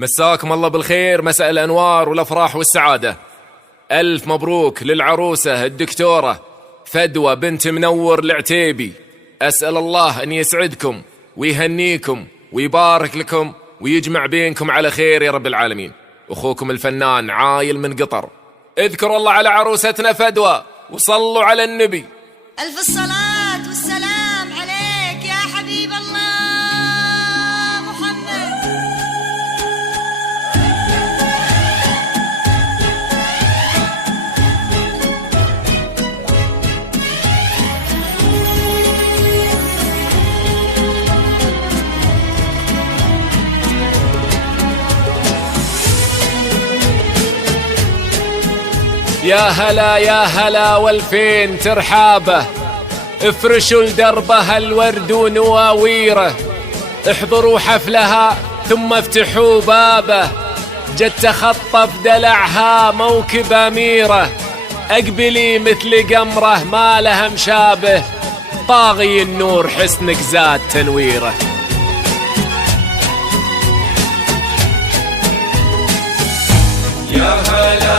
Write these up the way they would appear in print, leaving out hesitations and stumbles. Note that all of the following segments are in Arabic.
مساكم الله بالخير، مساء الأنوار والأفراح والسعادة. ألف مبروك للعروسة الدكتورة فدوى بنت منور العتيبي. أسأل الله أن يسعدكم ويهنيكم ويبارك لكم ويجمع بينكم على خير يا رب العالمين. أخوكم الفنان عايل من قطر. اذكروا الله على عروستنا فدوى وصلوا على النبي. ألف الصلاة والسلام عليك يا حبيب الله محمد. يا هلا يا هلا والفين ترحابه، افرشوا لدربها الورد ونواويره، احضروا حفلها ثم افتحوا بابه، جت تخطف دلعها موكب أميرة، اقبلي مثل قمره ما لها مشابه، طاغي النور حسنك زاد تنويره. يا هلا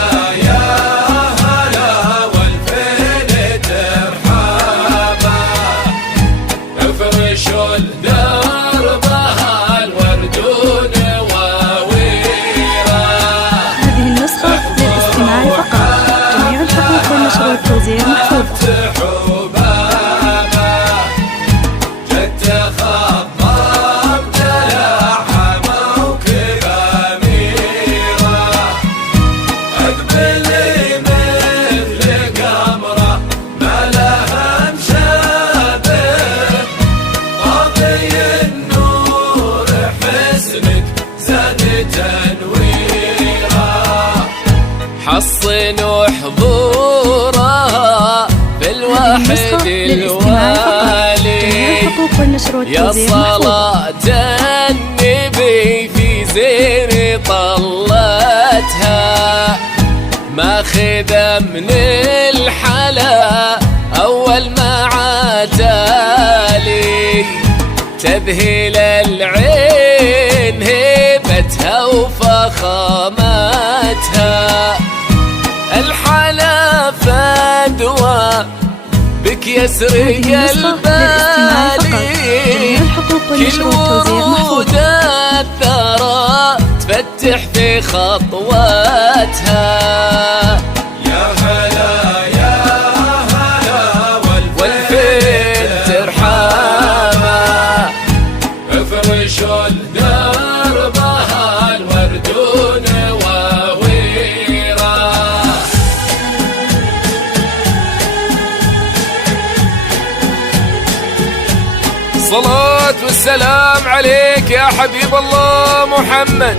والتوزيع محفوظ. حصنوا حضورها بالواحد الوالي، يا صلاة النبي في زين طلتها، ماخذة من الحلا أول ما عتالي، تذهل العين هيبتها وفخامتها، الحلا فدوى بك يسري البالي، كل ورود الثرى تفتح في خطواتها. يا هلا يا هلا والفين ترحمها، افرشوا دربها الورد الصلاة والسلام عليك يا حبيب الله محمد.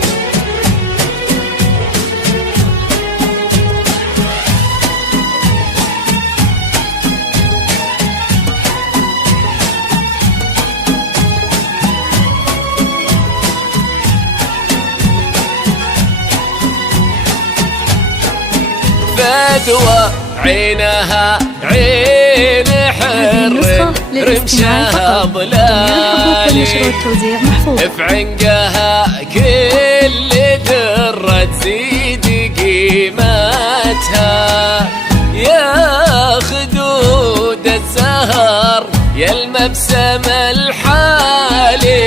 فدوى عينها عين حر، رمشها ظلالي، في عنقها كل درة تزيد قيمتها، يا خدود الزهر يا المبسم الحالي،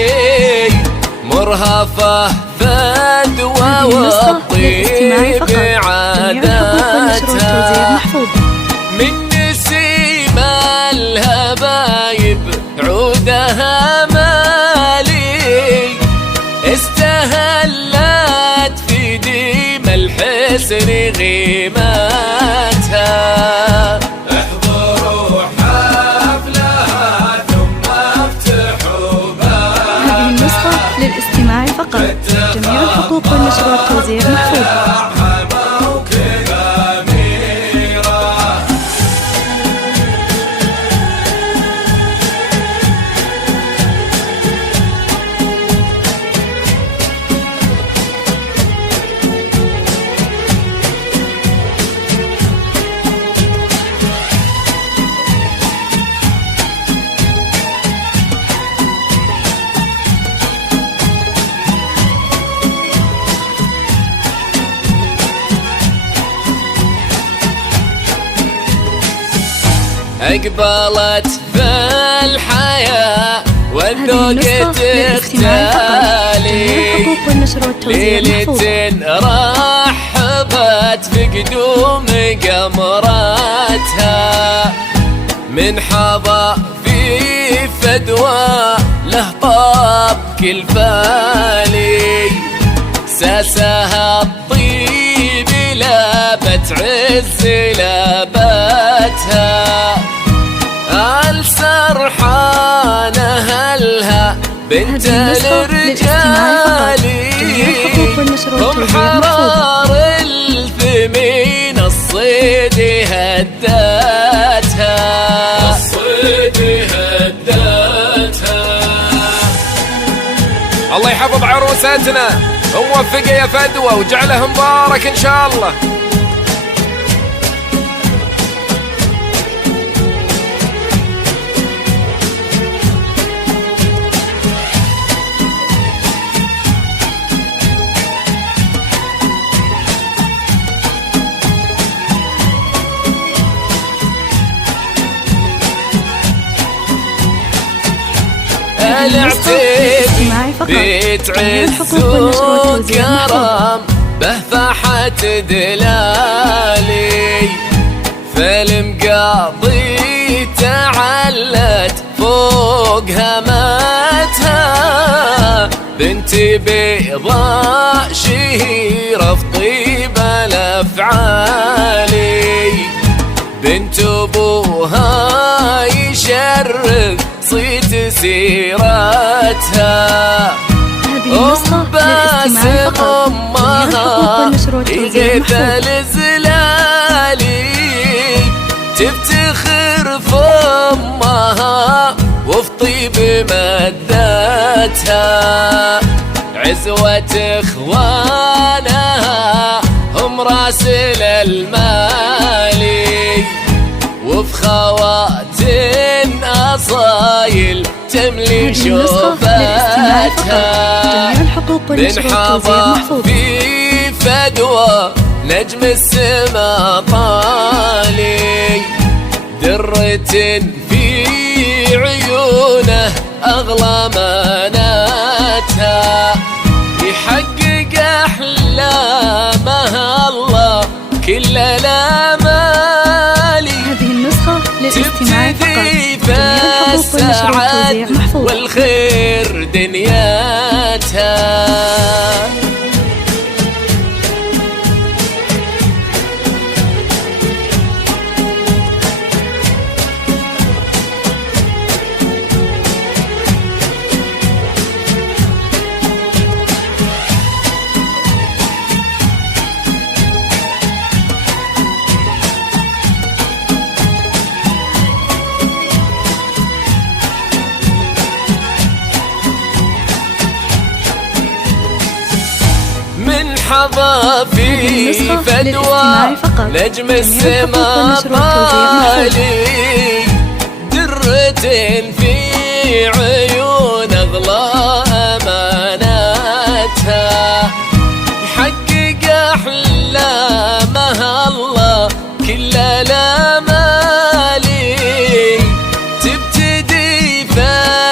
مرهفة فدوى والطيب عاداتها، من نسيم الهبايب عودها مالي، استهلت في ديم الحسن غيمتها، احضروا حفلها ثم افتحوا بابها. هذه النسخة للاستماع فقط، جميع الحقوق والنشر والتوزيع محفوظ. أقبلت بالحياة والذوق تختالي، ليلة رحبت بقدوم قمراتها، من حظى في فدوى له طاب كل فالي، ساسها الطيب لابت عز لابتها، السرحان أهلها بنت الرجال، هم حرار الثمين الصيد هداتها، الله يحفظ عروستنا وموفقه يا فدوى وجعله مبارك ان شاء الله. العتيبي بيت عز وكرم به فاحت دلالي، فالمقاضي تعلت فوق همتها، بنت بيضاء شهيرة في طيب الأفعالي، بنت أبوها يشرف صيت سيرتها، باسم أمها يغيث الزلالي، تفتخر في أمها وفي طيب مدتها، عزوة إخوانها هم راسل المالي، وفي خواتم أصايل تملي شوفتها، بنحظى في فدوى نجم السما طالي، درة في عيونه أغلى مناتها، يحقق أحلامها الله كل الآمال، للاستماع فقط. السعد والخير دنياتها. حظى في فدوى نجم السما طالي، درة في عيون أغلى أماناتها، يحقق أحلامها الله كل الآمال، تبتدي في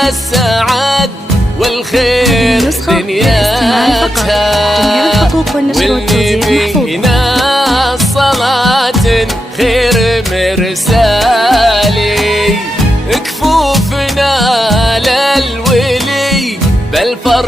السعد والخير دنياتها، واللي بينا صلاة خير مرسالي، كفوفنا للولي بالفرح